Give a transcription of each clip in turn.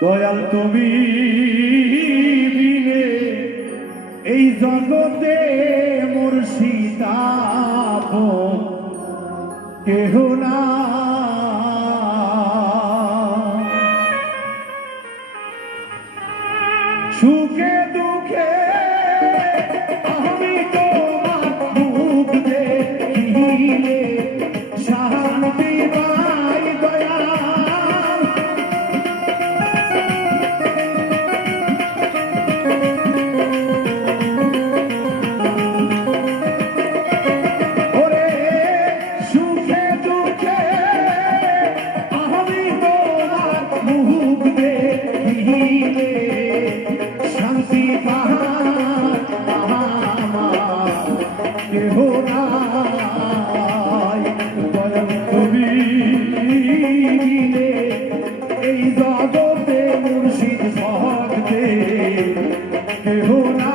দয়াল তুমি বিনে এই জগতে মুর্শিদ আপন কেহ না। সুখে দুঃখে আমি তোমার মুখ দেখিলে শান্তি পাই দয়াল। ওরে সুখে দুঃখে আমি তোমার মুখ দেখিলে শান্তি পাই কেহ নাই। দয়াল তুমি বিনে এই জগতে মুর্শিদ ভক্তে কেহ নাই।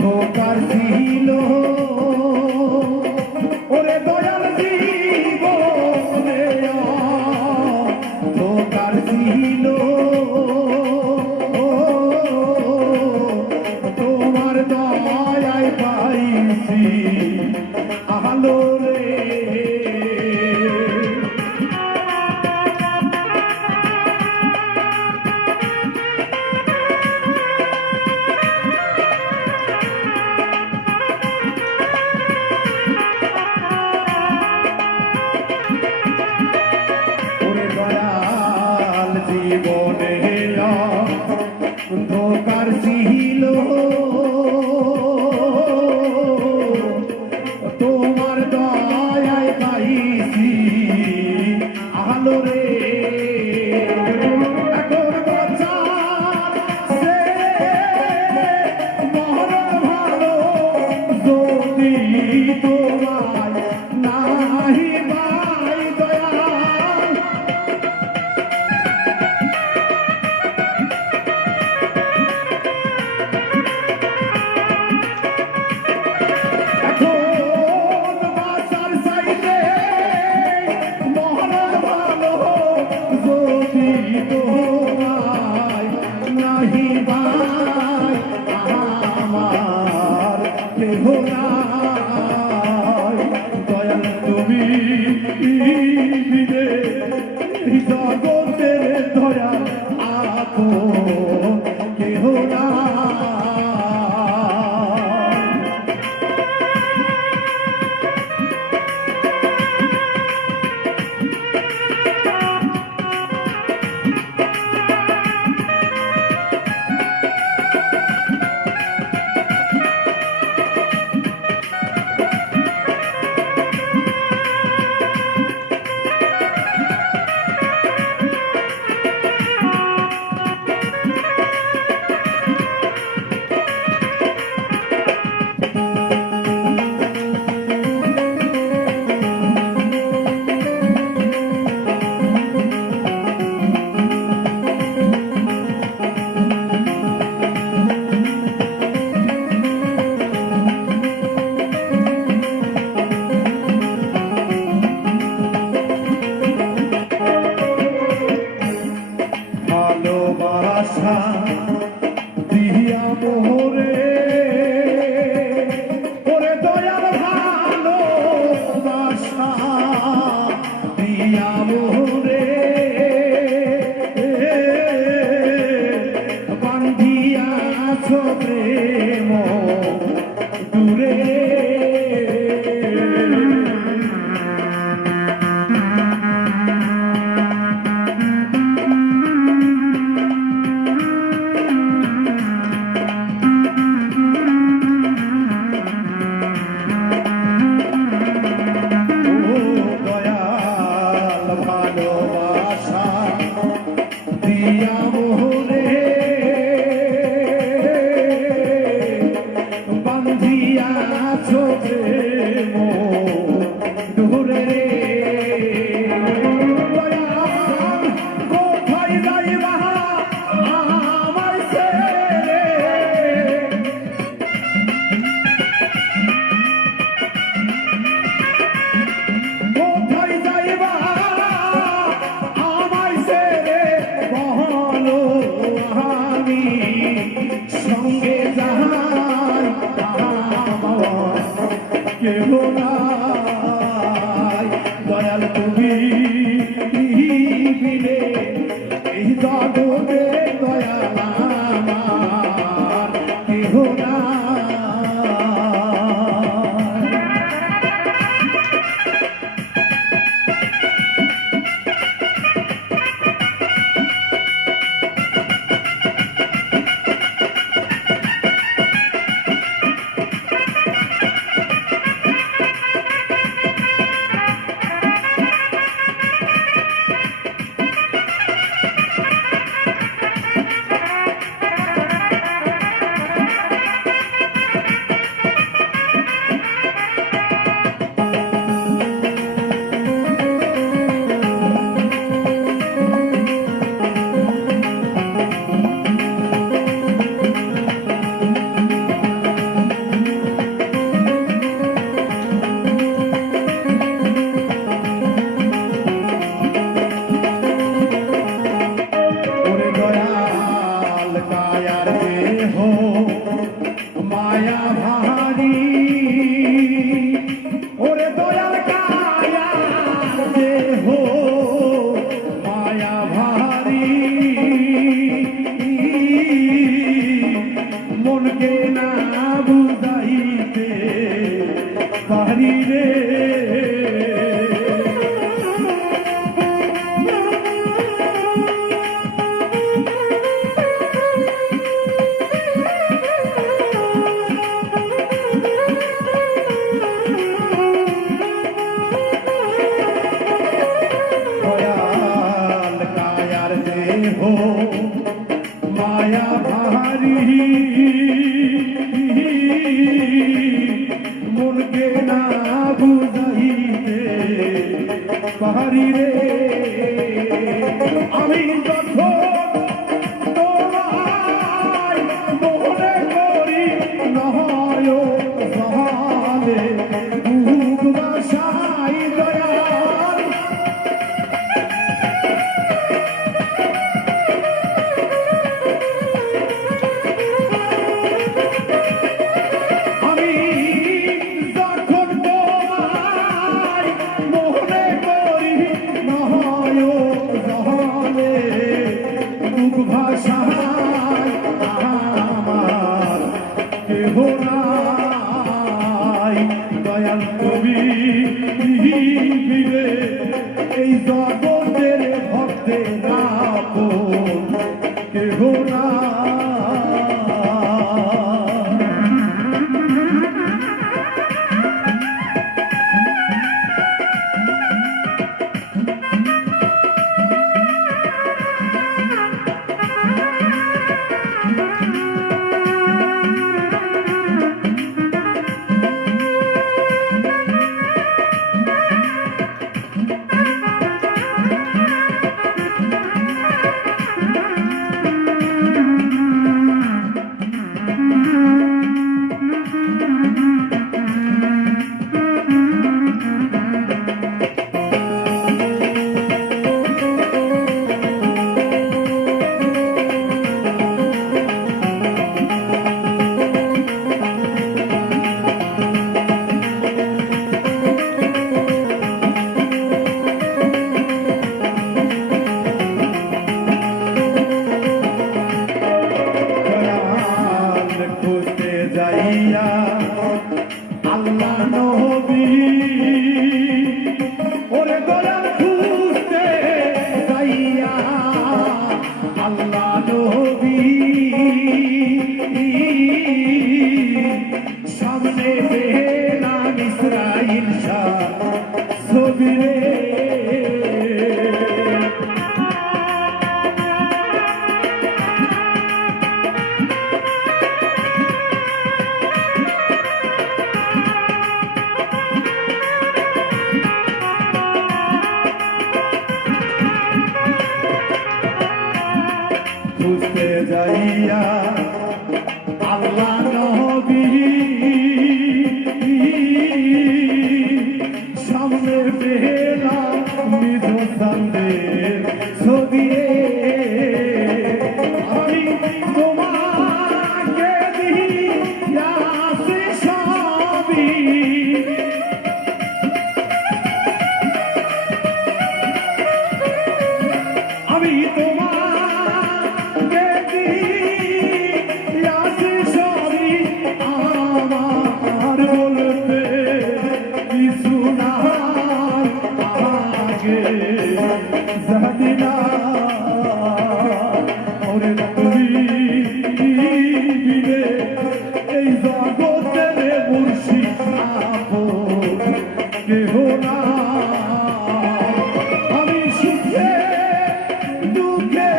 ধোকার ছিল ওরে দয়াল জীবনে ধোকার ছিল তোমার দয়ায় পাইছি আলো রে। চোখে দূরে দয়াল কোথায় যাইবা আমায় ছেড়ে কোথায় যাইবা আমায় ছেড়ে বলো আমি সঙ্গে যাই কেহ নাই দয়াল তুমি বিনে এই জগতে দয়াল আমার কেহ নাই মায়া ভারী ওরে দয়াল কায়া দেহ মায়া ভারী মনকে না বুঝাইতে পারি রে মায়া ভারী মনকে না বুঝাইতে পারি রে আমি যখন তোমায় মনে করি নহয় সহালে বুক বাসাই দয়াল ভাষায় আমার কেহ নাই দয়াল কবি ফিরে এই জগতের ভক্তের আপন কেহ নাই যাইয়া আল্লাহ নবী ওরে দয়াল খুঁজতে যাইয়া আল্লাহ নবী সামনে পেলাম ইসরাইল শাহ ছবি রে জগতে মুর্শিদ আপন কেহ না। আমি সুখে দুঃখে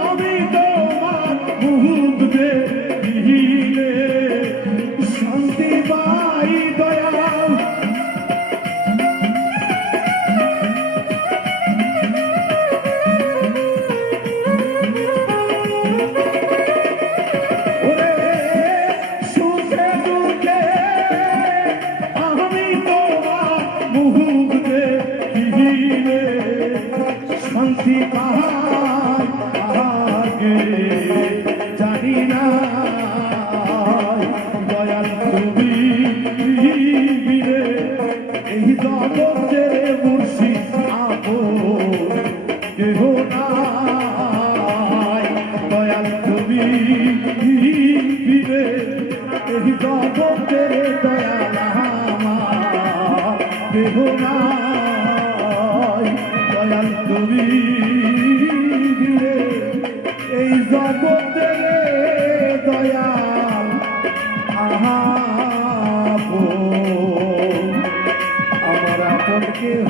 আমি তোমার মুখ দেখিলে শান্তি পাই দয়াল। শান্তি পাই আগে জানি না দয়াল তুমি বীরে এই জগতের মুর্শিদ আপন কেহ নাই। দয়াল তুমি বীরে এই জগতের দয়াল আমার কেহ নাই। দয়াল তুমি এই জগতে দয়াল আপন আমার আপন কেহ